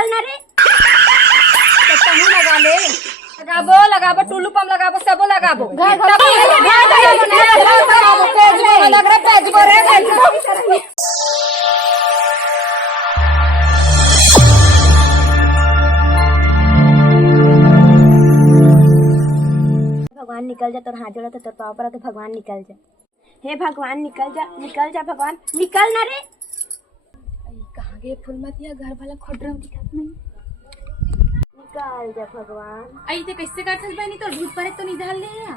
निकल ना रे। तू लगा ले, लगाबो लगाबो, टुल्लू पंप लगाबो, सबो लगाबो। भगवान निकल जा, तोर हाथ जोड़ा तो तोर पाँव पर तो भगवान निकल जा। हे भगवान निकल जा भगवान, निकल ना रे। कहाँ गए फूलमतिया, घर भला खोट रहा दिखत नहीं। निकल जा भगवान। ऐसे कैसे कर सकत बनी, तो भूत प्रेत तो नहीं धर ले या।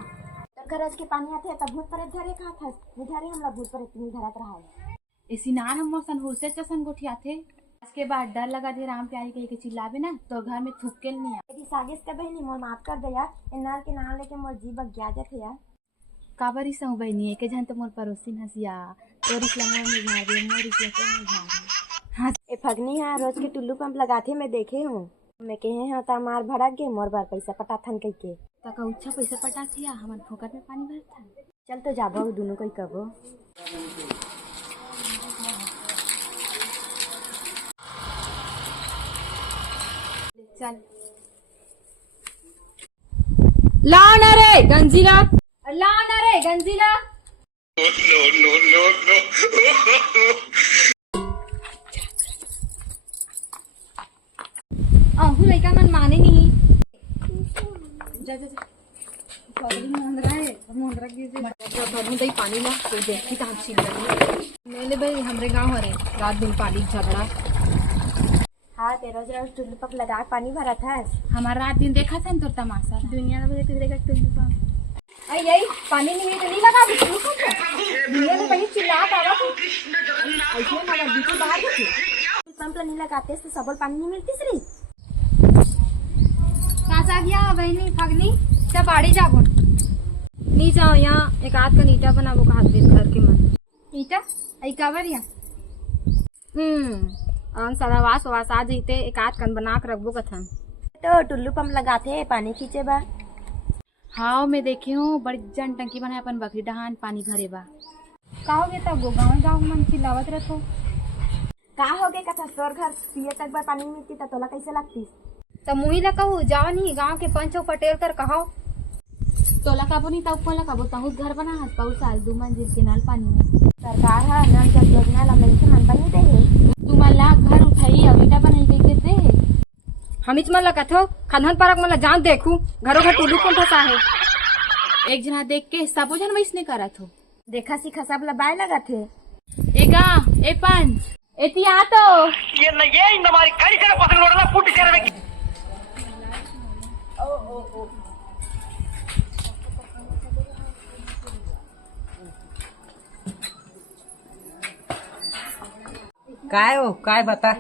तो गरज के पानी आते तब भूत प्रेत धरे कहाँ था, निधारे हमला भूत प्रेत नहीं धरत रहा। ऐसी नान हम सन होसे चसन गोठिया थे। इसके बाद डर लगा थे राम प्यारी कही के चिल्लावे ना तो घर में थूक के नहीं आ। यदि सागिस के बहनी मोर माफ कर दे यार, इनार के नाम लेके मोर जीव गया जात है यार। काबरी सहु बहनी है के जन तो मोर पड़ोसी हंसिया तोरिस ला मोर में झारे मोरिस ला तो में झारे। हाँ ए फगनी है रोज के टुल्लू पंप लगाते मैं देखे हूँ। मैं कहे हैं ता मार भड़क गए, मोर बार पैसा पटा थन कह के तका अच्छा पैसा पटा थिया हमन फोकट में पानी भरता। चल तो जाबो दोनों कोई कबो। चल ला ना रे गंजीला, ला ना रे गंजीला। अहू लड़का मन माने नहीं। जा जा जा पानी ला तो देखी तो हम छीन मेले भाई हमरे गाँव हरे रात दिन पानी झगड़ा। हाँ ते रोज रोज टुल्लू पंप लगा के पानी भरा था। हमारा रात दिन देखा था न तोर तमाशा दुनिया में तुझे टुल्लू पंप आई यही पानी नहीं लगा दुनिया में कहीं चिल्ला पावा ऐसे मगर बीते बाहर थे पंप नहीं लगाते तो सबल पानी नहीं मिलती सरी। कहाँ से आ गया बहनी फगनी सब बाड़ी जाबो नहीं जाओ यहाँ एक आध का ईटा बनाबो का हाथ घर के मन ईटा आई काबर यहाँ सदावास वास आ जैते एक आध कन बना के रखबो कथन। तो टुल्लू पंप लगाते पानी खींचे बा। हाँ मैं देखी हूँ बड़ी जन टंकी बनाए अपन बकरी डहान पानी भरे बा। का हो गया तब गाँव मन चिल्लावत रहो का हो गए कथा तोर घर पिए तक बार पानी मिलती तो तोला कैसे लगती। तो मुही ला कहू जाओ नहीं गाँव के पंचो पटेल कर कहो तोला काबो नहीं तब कोला काबो तहु घर बना हाथ पाऊ साल 2 मंजिल के नल पानी में सरकार है नल जल योजना ला मिलके मन बनी दे तू मन ला घर उठाई और ईटा बनाई के दे हमिच मन ला कथो खनहन पारक मन ला जान देखू घरों घर टुल्लू पंप फंसा है। एक जना देख के सबो जन वैसने करत हो देखा सीखा सब लबाए लगा थे। एगा ए पंच एतिया तो ये न ये இந்த மாதிரி கரிசன பசங்களோட எல்லாம் கூட்டி சேர வைக்க काय हो काय बता।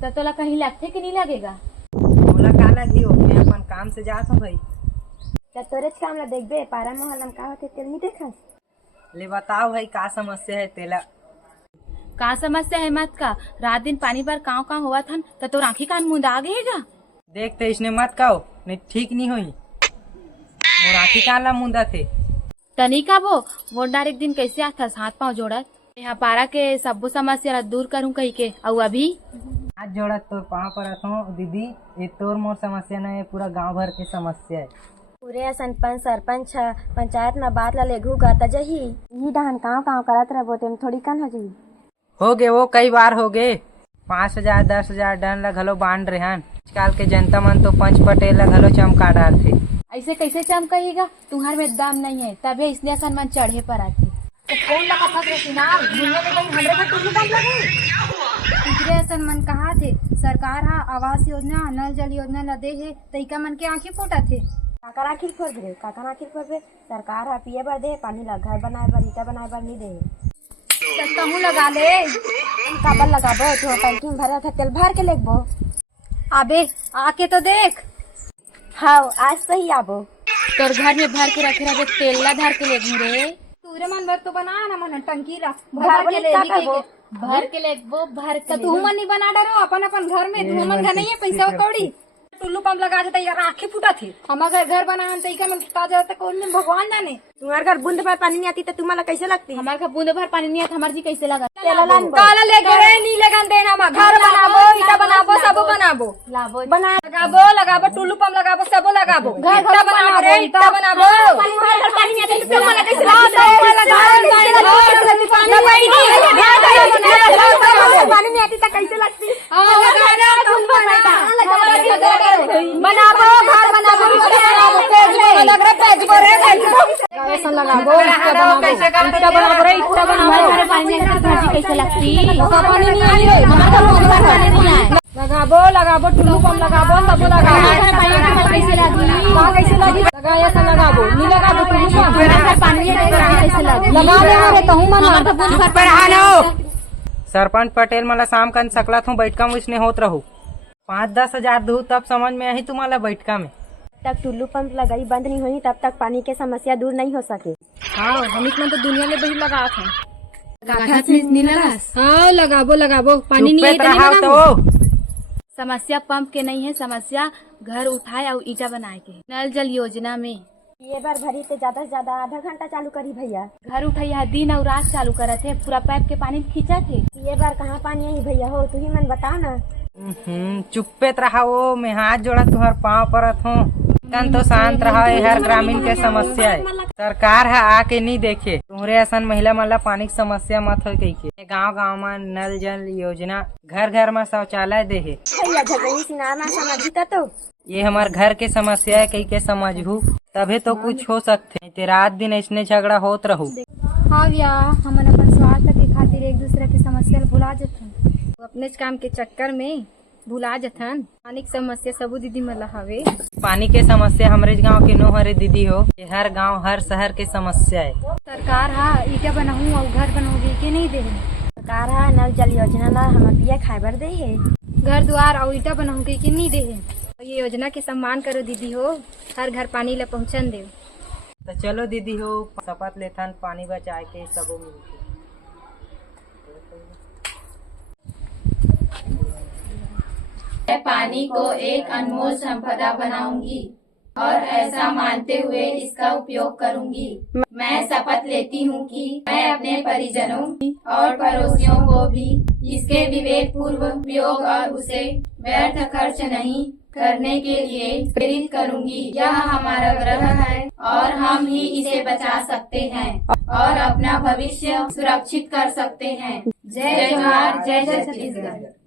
तो तोला कहीं लगते कि नहीं लगेगा। मोला का लगी हो, मैं अपन काम से जात हूँ भाई। तोरे काम ला देखबे पारा मोहल्ला का होते तेल नहीं देखा। ले बताओ भाई का समस्या है तेला। का समस्या है मत का रात दिन पानी पर काव हुआ था तो आँखी कान मुंद आ गएगा। देखते इसने मत कहो नहीं ठीक नहीं हुई मोर आँखी कान ला मुंदा थे तनी का वो डायरेक्ट दिन कैसे आता हाथ पाँव जोड़त यहाँ पारा के सबो समस्या दूर करूँ कही के और अभी हाथ जोड़त तोर पाँव पर हूँ दीदी। ये तोर मोर समस्या नहीं है, पूरा गांव भर की समस्या है। पूरे सरपंच पंचायत में बात ला लेघू गा तजही यही डहन काव करत रहो तेम थोड़ी कन हो जाही। हो गए वो कई बार हो गए 5,000 10,000 डन ला घलो बांध रहे हन। आजकल के जनता मन तो पंच पटेल ला घलो चमका डालते। ऐसे कैसे चमकाइएगा तुम्हारे में दम नहीं है तभी इसलिए सन मन चढ़े पर आते तो कौन लगा था दुनिया में कहीं हमरे पर टुल्लू पंप लगे पिछले सन मन कहा थे सरकार हा आवास योजना नल जल योजना ला दे है तैका मन के आँखें फूटा थे काकर आखिर फोड़ दे सरकार हा पिए बर दे पानी ला घर बनाए बर ईटा बनाए बर नहीं दे कहूँ लगा ले काबर लगाबो तो टंकी में भरा था तेल भर के लेबो। अबे आके तो देख हाँ आज तो ही आबो तोर घर में भर के रखे रहे तेल ला धर के ले रे तूरे मन भर तो बना ना मन टंकी ला भर के ले भर के ले वो भर के तू मन नहीं बना डरो अपन घर में तू मन घर नहीं है पैसा कौड़ी टुल्लू पंप लगा थे या राखी फूटा थे हमारे घर बनाना तरीका में ताजा कौन में भगवान जाने। तुम्हारे घर बूंद भर पानी नहीं आती तो तुम्हारा कैसे लगती? हमारे घर बूंद भर पानी नहीं आता, हमारे जी कैसे लगा? काला ले गए नीले गंदे ना घर बनाबो ईटा बनाबो सब बनाबो लाबो बना लगाबो टुल्लू पंप लगाबो सब लगाबो ईटा बनाबो रे ईटा बनाबो। पानी नहीं आती तो तुम्हारा कैसे पानी नहीं आती तो कैसे लगती? बनाबो घर बनाबो लग रहा पेज बोरे ऐसा लगाबो ईटा बनाबो रे ईटा बनाबो। पानी कैसे लगती? पानी नहीं आई रे लगाबो टुल्लू पंप लगाबो सब लगाबो कैसे लगी? कैसे लगी लगा ऐसा लगाबो नहीं लगाबो टुल्लू पंप पानी कैसे लगी? लगा दे रे कहूं मन सरपंच पटेल मला शाम कन सकला हूँ बैठका में इसने होत रहू 5-10 हजार दू तब समझ में आई तुम्हारा बैठका में। तक टुल्लू पंप लगाई बंद नहीं हुई तब तक पानी के समस्या दूर नहीं हो सके। हाँ हम इसमें तो दुनिया में बही लगा था हाँ लगाबो पानी नहीं रहा तो समस्या पंप के नहीं है, समस्या घर उठाए और ईटा बनाए के। नल जल योजना में ये बार भरी से ज्यादा आधा घंटा चालू करी भैया। घर उठाई दिन और रात चालू करे थे, पूरा पाइप के पानी खींचा थे। ये बार कहाँ पानी आई भैया हो तू ही मन बता ना। चुप्पे रहा वो मैं हाथ जोड़ा तुम्हार पाँव परत हूँ तन तो शांत रहा। हर ग्रामीण के समस्या है, सरकार है आके नहीं देखे तुम्हारे असन महिला मन ला पानी की समस्या मत हो कही के। गाँव में नल जल योजना घर घर में शौचालय दे है भैया झगड़ी सिनार ना समझता तो ये हमार घर के समस्या है कही के समझू तभी तो कुछ हो सकते ते रात दिन ऐसने झगड़ा होत रहू। हाँ भैया हम अपन स्वार्थ के खातिर एक दूसरे की समस्या भुला जथन, अपने काम के चक्कर में भुला जथन। पानी की समस्या सबू दीदी मला हवे। पानी के समस्या हमारे गांव के नो हरे दीदी हो, ये हर गांव हर शहर के समस्या है। सरकार हाँ ईटा बनाऊँ और घर बनाऊंगी के नहीं दे सरकार है नल जल योजना ला हमार पिया खाइबर दे है, घर द्वार और ईटा बनाऊंगी के नहीं दे। ये योजना के सम्मान करो दीदी हो, हर घर पानी ला पहुँचन दे। तो चलो दीदी हो शपथ लेथन पानी बचाए के सबो मिलके। मैं पानी को एक अनमोल संपदा बनाऊंगी और ऐसा मानते हुए इसका उपयोग करूंगी। मैं शपथ लेती हूँ कि मैं अपने परिजनों और पड़ोसियों को भी इसके विवेक पूर्व उपयोग और उसे व्यर्थ खर्च नहीं करने के लिए प्रेरित करूंगी। यह हमारा ग्रह है और हम ही इसे बचा सकते हैं और अपना भविष्य सुरक्षित कर सकते हैं। जय जोहार, जय छत्तीसगढ़।